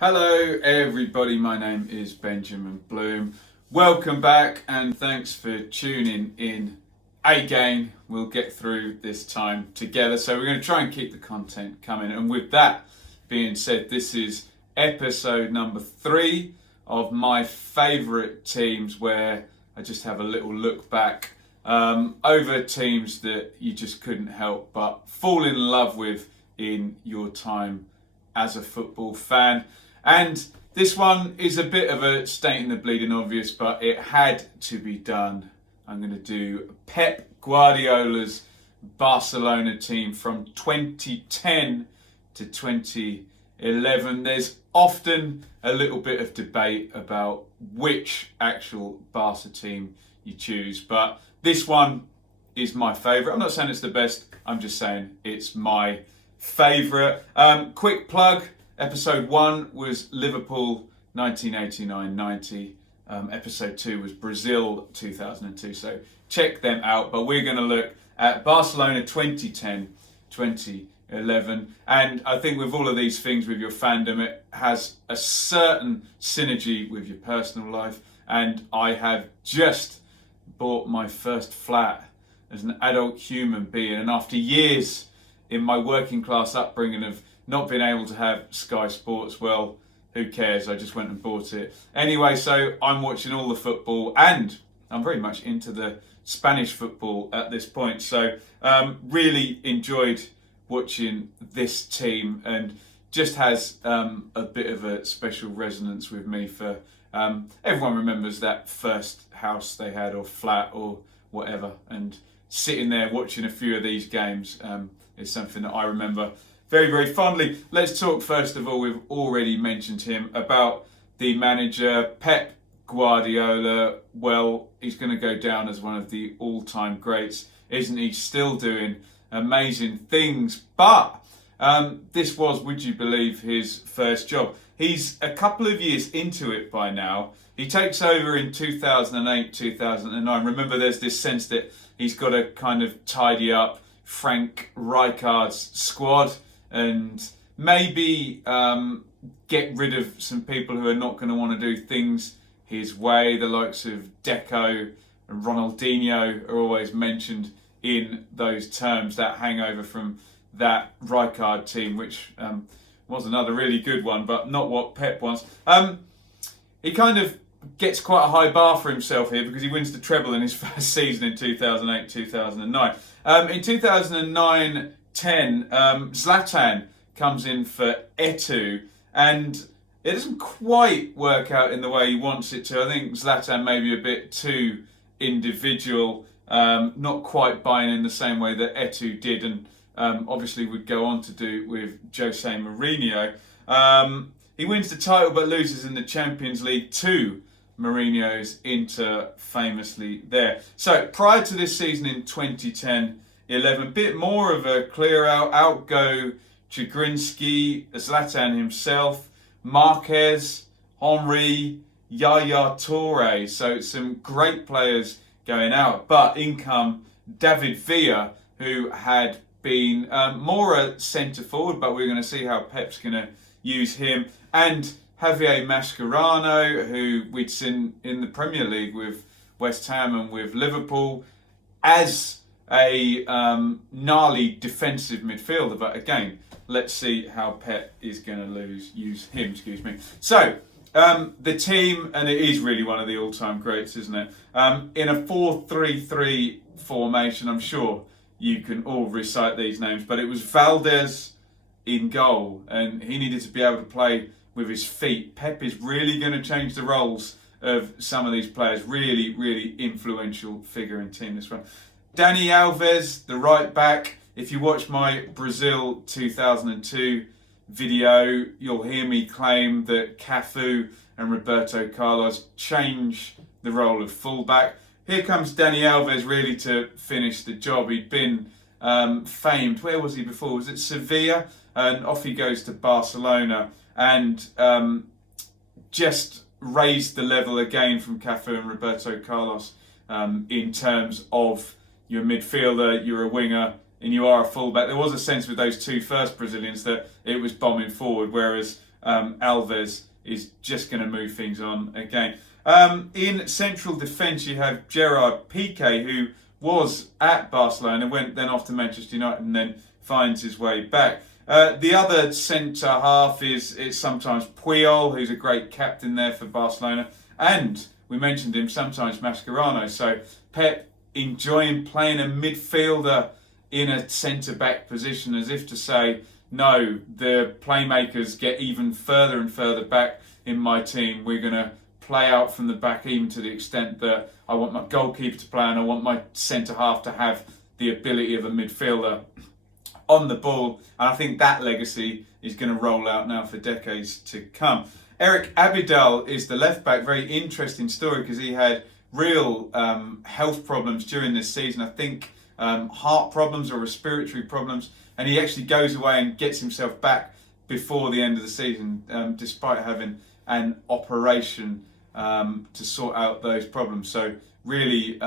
Hello everybody, my name is Benjamin Bloom. Welcome back and thanks for tuning in again. We'll get through this time together, so we're going to try and keep the content coming. And with that being said, this is episode number 3 of my favourite teams, where I just have a little look back over teams that you just couldn't help but fall in love with in your time as a football fan. And this one is a bit of a stating the bleeding obvious, but it had to be done. I'm going to do Pep Guardiola's Barcelona team from 2010 to 2011. There's often a little bit of debate about which actual Barca team you choose, but this one is my favourite. I'm not saying it's the best, I'm just saying it's my favourite. Quick plug. Episode 1 was Liverpool 1989-90. Episode 2 was Brazil 2002. So check them out. But we're going to look at Barcelona 2010-2011. And I think with all of these things, with your fandom, it has a certain synergy with your personal life. And I have just bought my first flat as an adult human being. And after years in my working class upbringing of not being able to have Sky Sports, well, who cares? I just went and bought it. Anyway, so I'm watching all the football and I'm very much into the Spanish football at this point. So really enjoyed watching this team, and just has a bit of a special resonance with me for everyone remembers that first house they had or flat or whatever, and sitting there watching a few of these games is something that I remember very, very fondly. Let's talk first of all, we've already mentioned him, about the manager, Pep Guardiola. Well, he's going to go down as one of the all-time greats, isn't he? Still doing amazing things. But this was, would you believe, his first job. He's a couple of years into it by now. He takes over in 2008, 2009. Remember, there's this sense that he's got to kind of tidy up Frank Rijkaard's squad and maybe get rid of some people who are not going to want to do things his way. The likes of Deco and Ronaldinho are always mentioned in those terms, that hangover from that Rijkaard team, which was another really good one, but not what Pep wants. He kind of gets quite a high bar for himself here, because he wins the treble in his first season in 2008-2009. In 2009-10, Zlatan comes in for Eto'o, and it doesn't quite work out in the way he wants it to. I think Zlatan may be a bit too individual, not quite buying in the same way that Eto'o did, and obviously would go on to do with Jose Mourinho. He wins the title but loses in the Champions League to Mourinho's Inter, famously there. So prior to this season in 2010-11, a bit more of a clear out go Chigrinsky, Zlatan himself, Marquez, Henry, Yaya Toure. So some great players going out, but in come David Villa, who had been more a centre forward, but we're going to see how Pep's going to use him, and Javier Mascherano, who we'd seen in the Premier League with West Ham and with Liverpool as a gnarly defensive midfielder. But again, let's see how Pep is going to use him. So the team, and it is really one of the all-time greats, isn't it? In a 4-3-3 formation, I'm sure you can all recite these names, but it was Valdez in goal, and he needed to be able to play with his feet. Pep is really going to change the roles of some of these players. Really, really influential figure in team this one. Dani Alves, the right back. If you watch my Brazil 2002 video, you'll hear me claim that Cafu and Roberto Carlos change the role of fullback. Here comes Dani Alves really to finish the job. He'd been famed. Where was he before? Was it Sevilla? And off he goes to Barcelona, and just raised the level again from Cafu and Roberto Carlos in terms of you're a midfielder, you're a winger, and you are a fullback. There was a sense with those two first Brazilians that it was bombing forward, whereas Alves is just going to move things on again. In central defence, you have Gerard Piqué, who was at Barcelona, went then off to Manchester United, and then finds his way back. The other centre half it's sometimes Puyol, who's a great captain there for Barcelona, and we mentioned him sometimes Mascherano. So Pep enjoying playing a midfielder in a centre-back position, as if to say, no, the playmakers get even further and further back in my team. We're going to play out from the back, even to the extent that I want my goalkeeper to play and I want my centre-half to have the ability of a midfielder on the ball. And I think that legacy is going to roll out now for decades to come. Eric Abidal is the left-back. Very interesting story, because he had real health problems during this season. I think heart problems or respiratory problems, and he actually goes away and gets himself back before the end of the season, despite having an operation to sort out those problems. So really,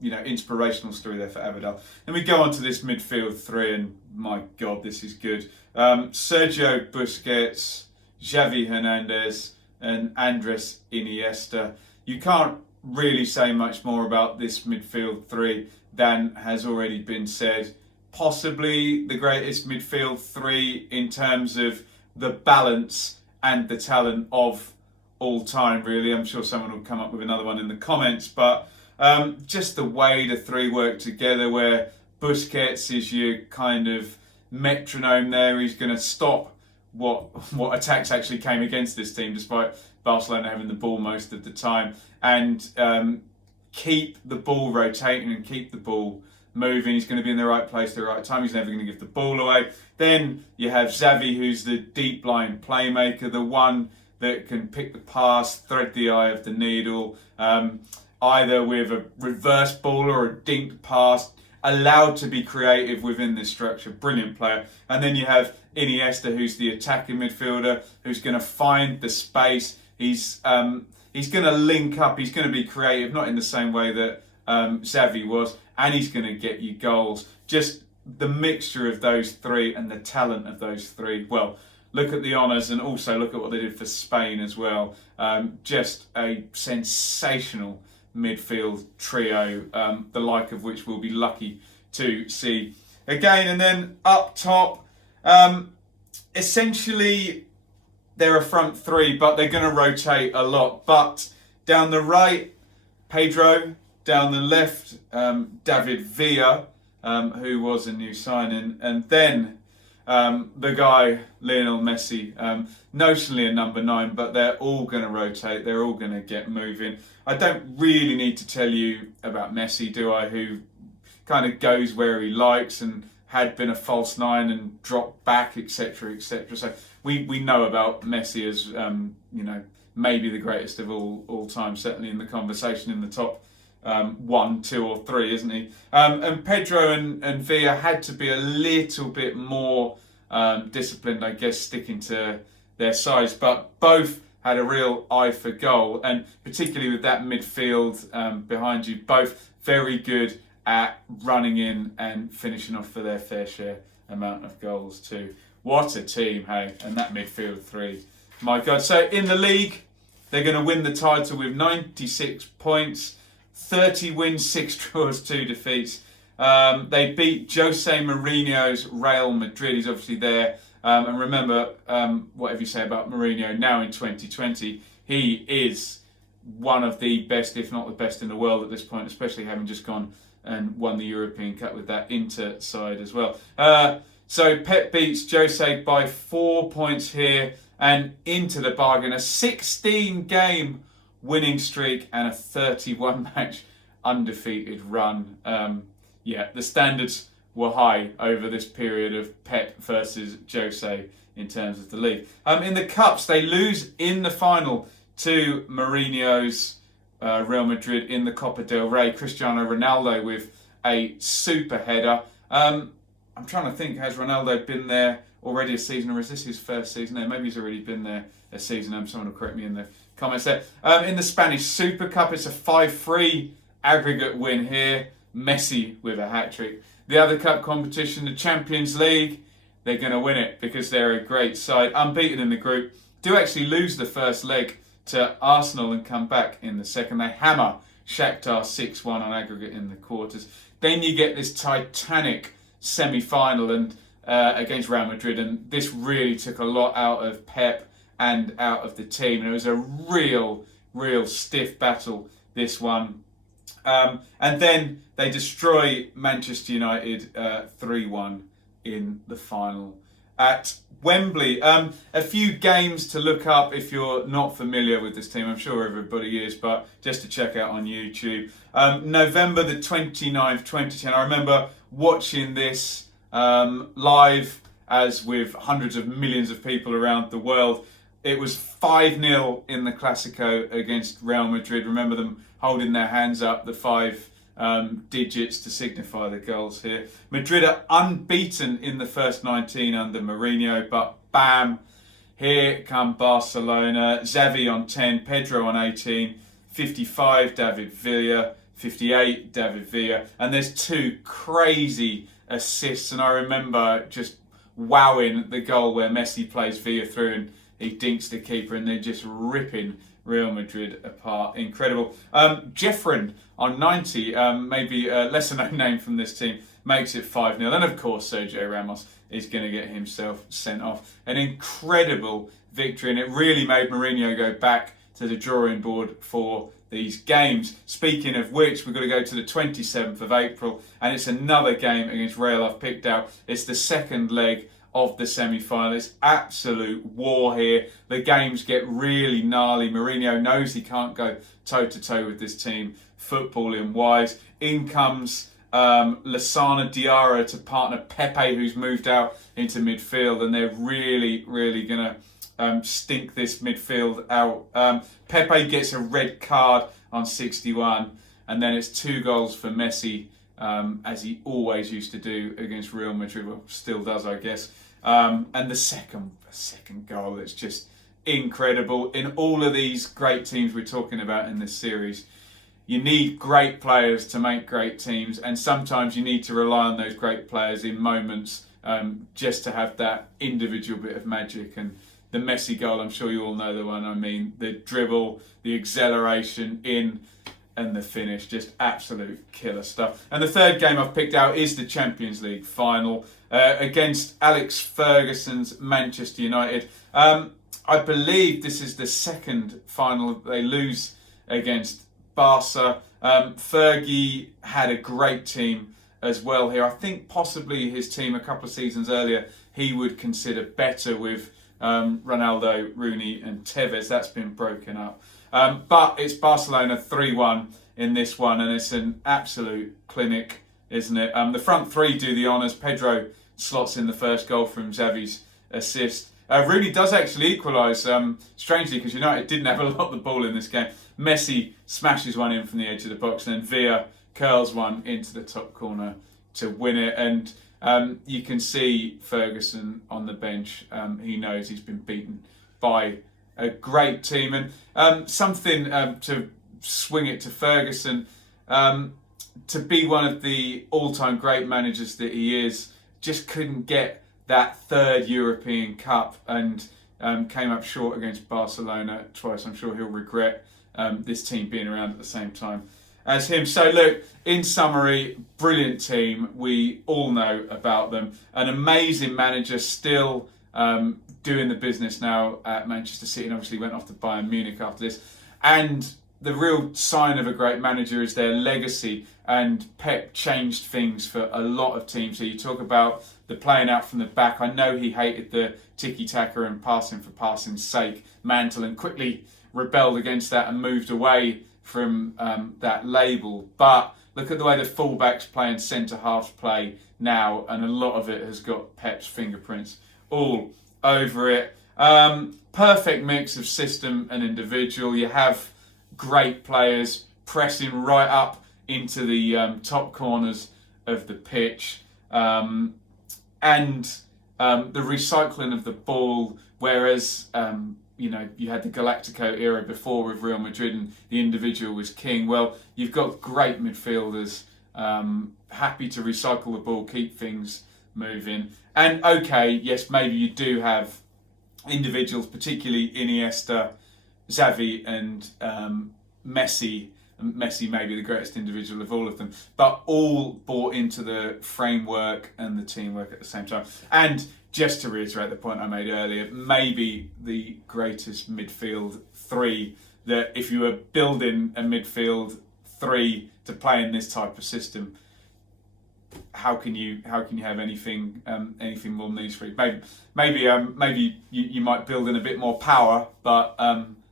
inspirational story there for Abidal. Then we go on to this midfield three, and my God, this is good. Sergio Busquets, Xavi Hernandez, and Andres Iniesta. You can't really say much more about this midfield three than has already been said. Possibly the greatest midfield three in terms of the balance and the talent of all time, really. I'm sure someone will come up with another one in the comments, but just the way the three work together, where Busquets is your kind of metronome there. He's going to stop what attacks actually came against this team, despite Barcelona having the ball most of the time, and keep the ball rotating and keep the ball moving. He's going to be in the right place at the right time. He's never going to give the ball away. Then you have Xavi, who's the deep line playmaker, the one that can pick the pass, thread the eye of the needle, either with a reverse ball or a dinked pass, allowed to be creative within this structure. Brilliant player. And then you have Iniesta, who's the attacking midfielder, who's going to find the space. He's going to link up. He's going to be creative, not in the same way that Xavi was, and he's going to get you goals. Just the mixture of those three and the talent of those three. Well, look at the honours, and also look at what they did for Spain as well. Just a sensational midfield trio, the like of which we'll be lucky to see again. And then up top, essentially they're a front three, but they're going to rotate a lot. But down the right, Pedro. Down the left, David Villa, who was a new signing. And then the guy, Lionel Messi, notionally a number 9, but they're all going to rotate. They're all going to get moving. I don't really need to tell you about Messi, do I? Who kind of goes where he likes and had been a false 9 and dropped back, etc., etc. So we know about Messi as, maybe the greatest of all time, certainly in the conversation in the top 1, 2 or 3, isn't he? And Pedro and Villa had to be a little bit more disciplined, I guess, sticking to their size, but both had a real eye for goal, and particularly with that midfield behind you, both very good at running in and finishing off for their fair share amount of goals too. What a team, hey? And that midfield three, my God. So in the league, they're going to win the title with 96 points. 30 wins, 6 draws, 2 defeats. They beat Jose Mourinho's Real Madrid. He's obviously there. And remember, whatever you say about Mourinho, now in 2020, he is one of the best, if not the best in the world at this point, especially having just gone and won the European Cup with that Inter side as well. So Pep beats Jose by 4 points here, and into the bargain, a 16-game winning streak and a 31-match undefeated run. The standards were high over this period of Pep versus Jose in terms of the league. In the Cups, they lose in the final to Mourinho's Real Madrid in the Copa del Rey. Cristiano Ronaldo with a super header. I'm trying to think, has Ronaldo been there already a season, or is this his first season there? Maybe he's already been there a season. Someone will correct me in the comments there. In the Spanish Super Cup, it's a 5-3 aggregate win here. Messi with a hat-trick. The other cup competition, the Champions League, they're going to win it because they're a great side, unbeaten in the group. Do actually lose the first leg to Arsenal and come back in the second. They hammer Shakhtar 6-1 on aggregate in the quarters. Then you get this titanic semi-final and against Real Madrid, and this really took a lot out of Pep and out of the team. And it was a real stiff battle, this one. And then they destroy Manchester United 3-1 in the final at Wembley. A few games to look up if you're not familiar with this team. I'm sure everybody is, but just to check out on YouTube. November the 29th, 2010. I remember watching this live, as with hundreds of millions of people around the world. It was 5-0 in the Clasico against Real Madrid. Remember them holding their hands up, the 5 digits to signify the goals here. Madrid are unbeaten in the first 19 under Mourinho, but bam, here come Barcelona. Xavi on 10, Pedro on 18, 55 David Villa, 58 David Villa, and there's 2 crazy assists. And I remember just wowing the goal where Messi plays Villa through and he dinks the keeper, and they're just ripping Real Madrid apart. Incredible. Jeffren on 90, maybe a lesser known name from this team, makes it 5-0. And of course, Sergio Ramos is going to get himself sent off. An incredible victory, and it really made Mourinho go back to the drawing board for these games. Speaking of which, we've got to go to the 27th of April, and it's another game against Real I've picked out. It's the second leg of the semi-final. It's absolute war here. The games get really gnarly. Mourinho knows he can't go toe-to-toe with this team, footballing wise. In comes Lassana Diarra to partner Pepe, who's moved out into midfield, and they're really going to stink this midfield out. Pepe gets a red card on 61, and then it's 2 goals for Messi, as he always used to do against Real Madrid. Well, still does, I guess. And the second goal, it's just incredible. In all of these great teams we're talking about in this series, you need great players to make great teams, and sometimes you need to rely on those great players in moments just to have that individual bit of magic. And the Messi goal, I'm sure you all know the one I mean. The dribble, the acceleration in, and the finish, just absolute killer stuff. And the third game I've picked out is the Champions League final against Alex Ferguson's Manchester United. I believe this is the second final they lose against Barca. Fergie had a great team as well here. I think possibly his team a couple of seasons earlier he would consider better with Ronaldo, Rooney and Tevez. That's been broken up. But it's Barcelona 3-1 in this one, and it's an absolute clinic, isn't it? The front 3 do the honours. Pedro slots in the first goal from Xavi's assist. Rooney does actually equalise, strangely, because United didn't have a lot of the ball in this game. Messi smashes one in from the edge of the box, and then Villa curls one into the top corner to win it. And you can see Ferguson on the bench. He knows he's been beaten by a great team. And something to swing it to Ferguson, to be one of the all-time great managers that he is, just couldn't get that third European Cup, and came up short against Barcelona twice. I'm sure he'll regret this team being around at the same time as him. So look, in summary, brilliant team. We all know about them. An amazing manager, still doing the business now at Manchester City, and obviously went off to Bayern Munich after this. And the real sign of a great manager is their legacy, and Pep changed things for a lot of teams. So you talk about the playing out from the back. I know he hated the tiki-taka and passing for passing's sake mantle, and quickly rebelled against that and moved away from that label. But look at the way the fullbacks play and centre-halves play now, and a lot of it has got Pep's fingerprints all over it. Perfect mix of system and individual. You have great players pressing right up into the top corners of the pitch, and the recycling of the ball, whereas you had the Galactico era before with Real Madrid and the individual was king. Well, you've got great midfielders happy to recycle the ball, keep things moving. And okay, yes, maybe you do have individuals, particularly Iniesta, Xavi, and Messi. Messi may be the greatest individual of all of them, but all bought into the framework and the teamwork at the same time. And just to reiterate the point I made earlier, maybe the greatest midfield three, that if you were building a midfield three to play in this type of system, how can you have anything more than these three? Maybe you might build in a bit more power, but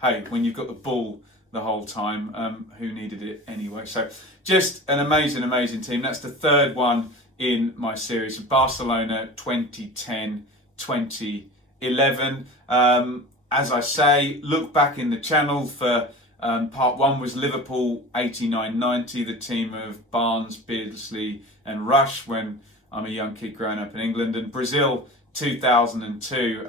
hey, when you've got the ball the whole time, who needed it anyway? So just an amazing team. That's the third one in my series, Barcelona 2010-2011. As I say, look back in the channel for part one was Liverpool 89-90, the team of Barnes, Beardsley and Rush when I'm a young kid growing up in England, and Brazil 2002.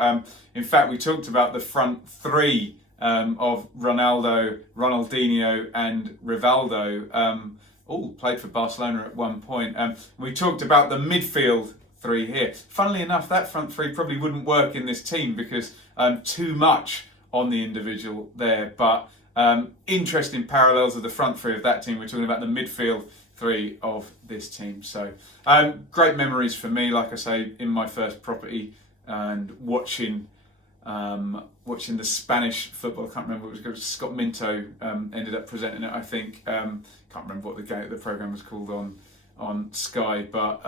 In fact, we talked about the front three of Ronaldo, Ronaldinho and Rivaldo, all played for Barcelona at one point. We talked about the midfield three here. Funnily enough, that front three probably wouldn't work in this team because too much on the individual there, but interesting parallels of the front three of that team. We're talking about the midfield three of this team. So great memories for me, like I say, in my first property and watching the Spanish football. I can't remember what it was. Scott Minto ended up presenting it, I think. Can't remember what the program was called on Sky, but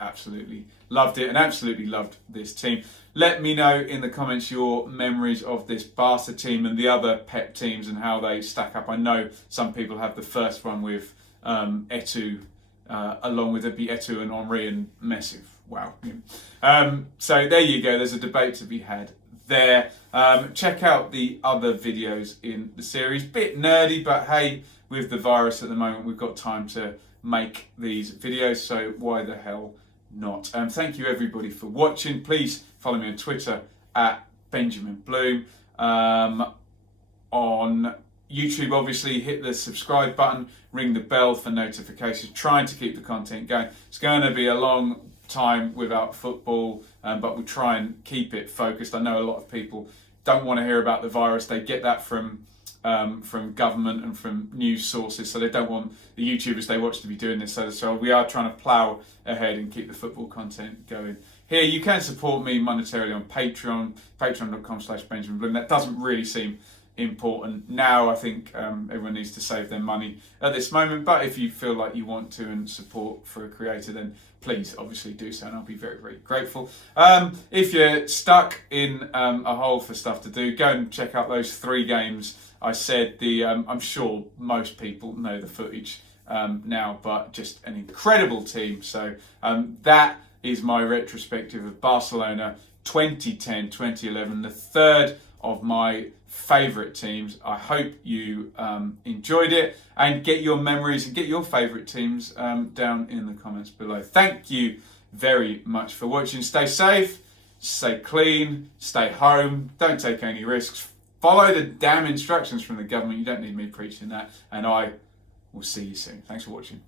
absolutely loved it and absolutely loved this team. Let me know in the comments your memories of this Barca team and the other Pep teams and how they stack up. I know some people have the first one with Eto'o, along with Eto'o and Henry and Messi. Wow. So there you go. There's a debate to be had there. Check out the other videos in the series. Bit nerdy, but hey, with the virus at the moment, we've got time to make these videos, so why the hell not? Thank you everybody for watching. Please follow me on Twitter at Benjamin Bloom. On YouTube, obviously, hit the subscribe button, ring the bell for notifications, trying to keep the content going. It's going to be a long time without football, but we'll try and keep it focused. I know a lot of people don't want to hear about the virus. They get that from government and from news sources, so they don't want the YouTubers they watch to be doing this. So we are trying to plough ahead and keep the football content going. Here, you can support me monetarily on Patreon, patreon.com/Benjamin Bloom. That doesn't really seem important now. I think everyone needs to save their money at this moment, but if you feel like you want to and support for a creator, then please obviously do so, and I'll be very grateful. If you're stuck in a hole for stuff to do, go and check out those 3 games I said. I'm sure most people know the footage now, but just an incredible team. So that is my retrospective of Barcelona 2010-2011, the third of my favourite teams. I hope you enjoyed it, and get your memories and get your favourite teams down in the comments below. Thank you very much for watching. Stay safe, stay clean, stay home, don't take any risks, follow the damn instructions from the government. You don't need me preaching that, and I will see you soon. Thanks for watching.